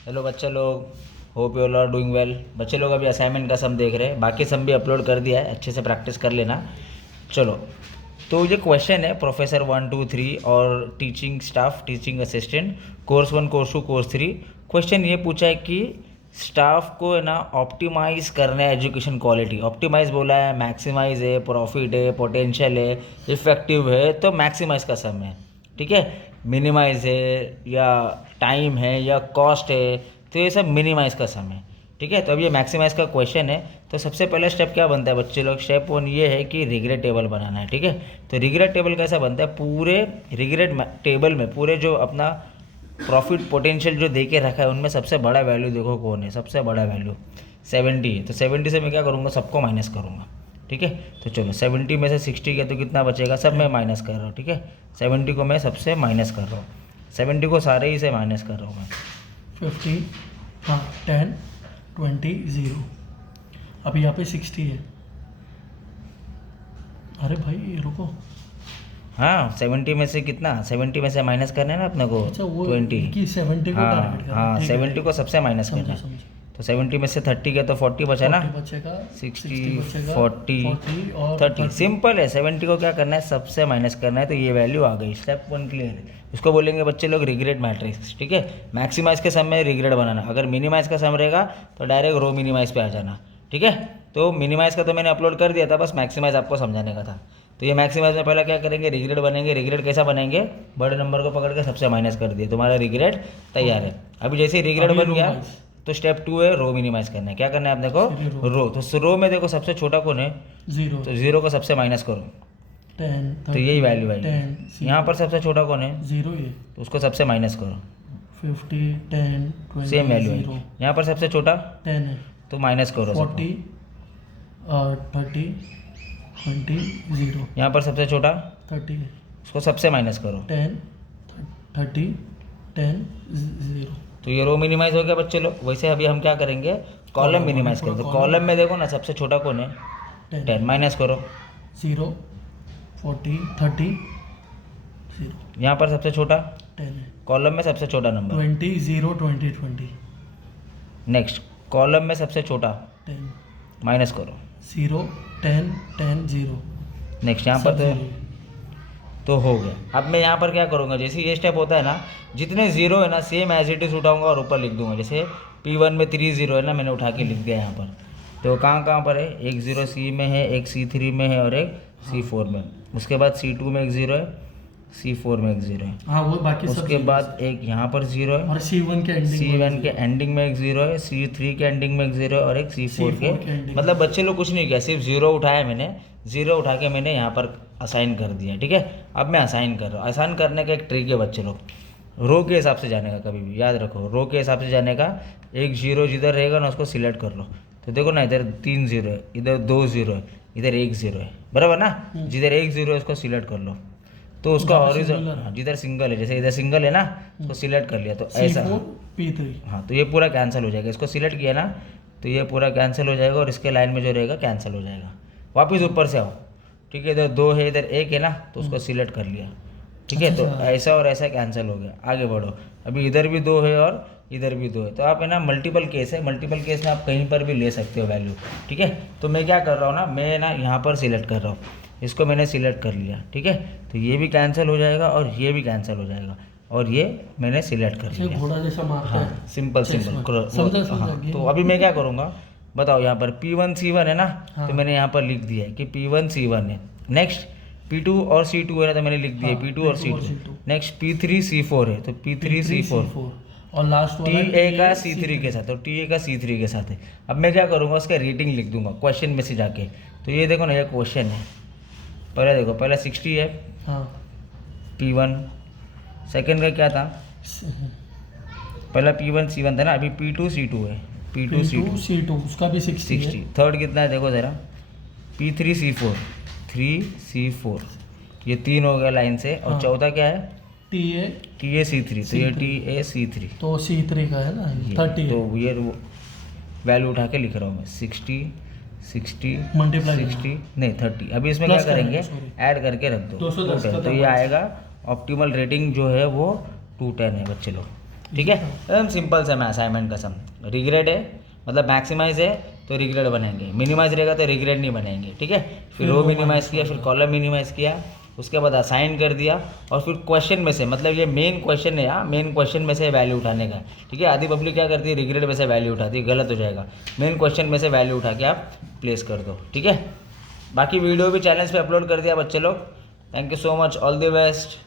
Hello बच्चे लोग, hope you all are doing well. बच्चे लोग अभी असाइनमेंट का सम देख रहे हैं, बाकी सम भी अपलोड कर दिया है, अच्छे से प्रैक्टिस कर लेना। चलो, तो ये क्वेश्चन है प्रोफेसर 1 2 3 और teaching staff, teaching assistant, course 1 course 2 course 3। Question ये पूछा है कि स्टाफ को है ना ऑप्टिमाइज करना है एजुकेशन क्वालिटी। ऑप्टिमाइज बोला है, मैक्सिमाइज है, प्रॉफिट है, पोटेंशियल है, इफेक्टिव है, तो मैक्सिमाइज का सम है। ठीक है, मिनिमाइज है या टाइम है या कॉस्ट है, तो ये सब मिनिमाइज का सम है। ठीक है, तो अब ये मैक्सिमाइज का क्वेश्चन है। तो सबसे पहला स्टेप क्या बनता है बच्चे लोग? स्टेप 1 ये है कि रिग्रेट टेबल बनाना है। ठीक है, तो रिग्रेट टेबल कैसा बनता है? पूरे रिग्रेट टेबल में पूरे जो अपना प्रॉफिट पोटेंशियल जो दे के रखा है उनमें सबसे बड़ा वैल्यू देखो कौन है। सबसे बड़ा वैल्यू 70 है, तो 70 से मैं क्या करूँगा? सबको माइनस करूँगा। ठीक है, तो चलो 70 में से 60 गया तो कितना बचेगा? सब मैं माइनस कर रहा हूँ। ठीक है, 70 को मैं सबसे माइनस कर रहा हूँ, 70 को सारे ही से माइनस कर रहा हूँ मैं। 50, हाँ 10, 20, 0। अभी यहाँ पे 60 है। अरे भाई रुको, हाँ 70 में से कितना? 70 में से माइनस करना है ना अपने को, अच्छा वो 20। कि 70 को हाँ टारगेट करना है। हाँ, ठीक है, 70 को सबसे माइनस करना समझा है। समझा। तो 70 में से 30 गया तो 40 बचा ना। 40 बचेगा, 60 बचेगा, 40 और 30। सिंपल है, 70 को क्या करना है? सबसे माइनस करना है, तो ये वैल्यू आ गई। स्टेप 1 क्लियर है। इसको बोलेंगे बच्चे लोग रिग्रेट मैट्रिक्स। ठीक है, मैक्सिमाइज के सम में रिग्रेट बनाना, अगर मिनिमाइज का सम रहेगा तो डायरेक्ट रो मिनिमाइज पे आ जाना। ठीक है, तो मिनिमाइज का तो मैंने अपलोड कर दिया था, बस मैक्सिमाइज आपको समझाने का था। तो ये मैक्सिमाइज में पहला क्या करेंगे? रिग्रेट बनेंगे। रिग्रेट कैसा बनेंगे? बड़े नंबर को पकड़ के सबसे माइनस कर दिए, तुम्हारा रिग्रेट तैयार है। अभी जैसे ही रिग्रेट बन गया तो स्टेप 2 है रो मिनिमाइज करना है। क्या करना है आपने को? रो। तो रो में देखो सबसे छोटा कौन है? 0। तो 0 को सबसे माइनस करो, 10, तो यही वैल्यू आएगी। 10, यहाँ पर सबसे छोटा कौन है? 0 ये। तो उसको सबसे माइनस करो, 50, 10, 20, सेम वैल्यू आएगी। 0। यहाँ पर सबसे छोटा 10 है। तो माइनस करो 40, 30, 20, 0। यहाँ पर सबसे छोटा 30 है। उसको सबसे माइनस करो, 10, 30, 10, 0। तो ये रो मिनिमाइज हो गया बच्चे लोग। वैसे अभी हम क्या करेंगे? कॉलम मिनिमाइज करेंगे। तो कॉलम में देखो ना सबसे छोटा कौन है? 10 माइनस करो, 0, 40, 30, 0। यहाँ पर सबसे छोटा 10 है। कॉलम में सबसे छोटा नंबर। 20, 0, 20, 20। नेक्स्ट कॉलम में सबसे छोटा 10, माइनस करो, 0, 10, 10, 0। नेक्स्ट यहाँ पर तो हो गया। अब मैं यहाँ पर क्या करूँगा? जैसे ये स्टेप होता है ना, जितने जीरो है ना सेम एज इट इज उठाऊंगा और ऊपर लिख दूंगा। जैसे P1 में 3 0 है ना, मैंने उठा के लिख दिया यहाँ पर। तो कहाँ कहाँ पर है? एक 0 C में है, एक C3 में है और एक C4 में। उसके बाद C2 में एक 0 है, C4 में एक 0 है। हाँ वो बाकी सब उसके बाद एक यहाँ पर 0 है, और C1 के एंडिंग C1 के एंडिंग में एक 0 है, C3 के एंडिंग में एक 0 है और एक C4 के ending मतलब बच्चे लोग कुछ नहीं किया, सिर्फ 0 उठाया मैंने। 0 उठा के मैंने यहाँ पर असाइन कर दिया। ठीक है, अब मैं असाइन कर रहा हूँ। असाइन करने का एक ट्रिक है बच्चे लोग, रो के हिसाब से जाने का। कभी भी याद रखो, रो के हिसाब से जाने का। एक 0 जिधर रहेगा ना उसको सिलेक्ट कर लो। तो देखो ना, इधर 3 0 है, इधर 2 0 है, इधर 1 0 है, बराबर ना? जिधर 1 0 है उसको सिलेक्ट कर लो। तो उसका हॉरिजॉन्टल, जिधर सिंगल है, जैसे इधर सिंगल है ना, उसको सिलेक्ट कर लिया तो ऐसा। P3। हाँ, तो ये पूरा कैंसिल हो जाएगा। इसको सिलेक्ट किया ना तो ये पूरा कैंसिल हो जाएगा और इसके लाइन में जो रहेगा कैंसिल हो जाएगा। वापस ऊपर से आओ। ठीक है, इधर 2 है, इधर 1 है ना, तो उसको सिलेक्ट कर लिया। ठीक है, तो ऐसा और ऐसा कैंसिल हो गया। आगे बढ़ो। अभी इधर भी 2 है और इधर भी 2 है, तो आप है ना मल्टीपल केस है, मल्टीपल केस में आप कहीं पर भी ले सकते हो वैल्यू। ठीक है, तो मैं क्या कर रहा हूँ ना, मैं ना यहाँ पर सिलेक्ट कर रहा हूँ, इसको मैंने सिलेक्ट कर लिया। ठीक है, तो ये भी कैंसिल हो जाएगा और ये भी कैंसिल हो जाएगा और ये मैंने सिलेक्ट कर लिया। घोड़ा जैसा मारता है। हाँ, सिंपल सिंपल। समझा। हाँ, तो अभी मैं क्या करूँगा बताओ? यहाँ पर P1 C1 है ना, तो मैंने यहाँ पर लिख दिया है कि P1 C1 है। नेक्स्ट P2 और C2 है ना, तो मैंने लिख दिया P2 और C2। नेक्स्ट P3 C4 है, तो P3 C4 और लास्ट वाला TA का C3 के साथ, तो TA का C3 के साथ है। अब मैं क्या करूँगा? उसका रेटिंग लिख दूंगा क्वेश्चन में से जाके। तो ये देखो ना, ये क्वेश्चन है। पहले देखो, पहला 60 है, हाँ P1। सेकंड का क्या था? पहला P1 C1 था ना, अभी P2 C2 है, P2 C2 उसका भी 60 है। थर्ड कितना है देखो ज़रा, P3 C4, 3 C4, ये 3 हो गया लाइन से। और चौथा क्या है? TA C3, तो ये TA C3, तो C3 का है ना 30। तो ये वैल्यू उठा के लिख रहा हूँ मैं, 60 60 मल्टीप्लाई 60 नहीं 30। अभी इसमें क्या करेंगे? ऐड करके रख दो 210 तो ये आएगा। ऑप्टिमल रेटिंग जो है वो 210 है बच्चे लोग। ठीक है, एकदम सिंपल सा असाइनमेंट का सम। रिग्रेड है मतलब मैक्सिमाइज है तो रिग्रेड बनेंगे, मिनिमाइज रहेगा तो रिग्रेड नहीं बनेंगे, ठीक है। फिर रो मिनिमाइज किया, फिर कॉलम मिनिमाइज किया, उसके बाद असाइन कर दिया, और फिर क्वेश्चन में से, मतलब ये मेन क्वेश्चन है यहाँ, मेन क्वेश्चन में से वैल्यू उठाने का, ठीक है। आधी पब्लिक क्या करती है, रिग्रेड में से वैल्यू उठाती है, गलत हो जाएगा। मेन क्वेश्चन में से वैल्यू उठा के आप प्लेस कर दो, ठीक है। बाकी वीडियो भी चैनल पे अपलोड कर दिया बच्चे लोग। Thank you so much, all the best.